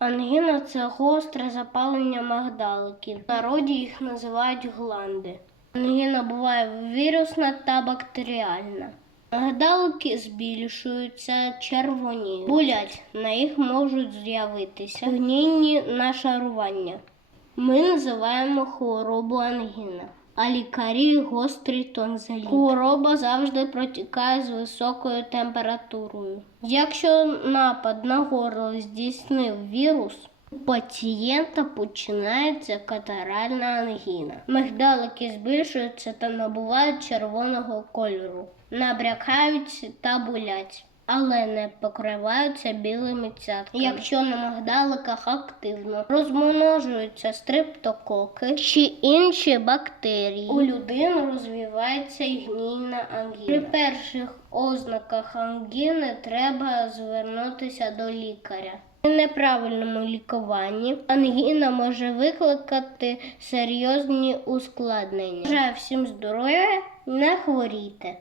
Ангіна це гостре запалення магдаликів. В народі їх називають гланди. Ангіна буває вірусна та бактеріальна. Магдалики збільшуються, червоніють, булять, на їх можуть з'явитися гнійні нашарування. Ми називаємо хворобу ангіна, а лікарі гострий тонзиліт. Хвороба завжди протікає з високою температурою. Якщо напад на горло здійснив вірус, у пацієнта починається катаральна ангіна. Мигдалики збільшуються та набувають червоного кольору, набрякають та болять. Але не покриваються білими цятками. Якщо на мигдаликах активно розмножуються стрептококи чи інші бактерії, у людини розвивається і гнійна ангіна. При перших ознаках ангіни треба звернутися до лікаря. При неправильному лікуванні ангіна може викликати серйозні ускладнення. Бажаю всім здоров'я, не хворійте.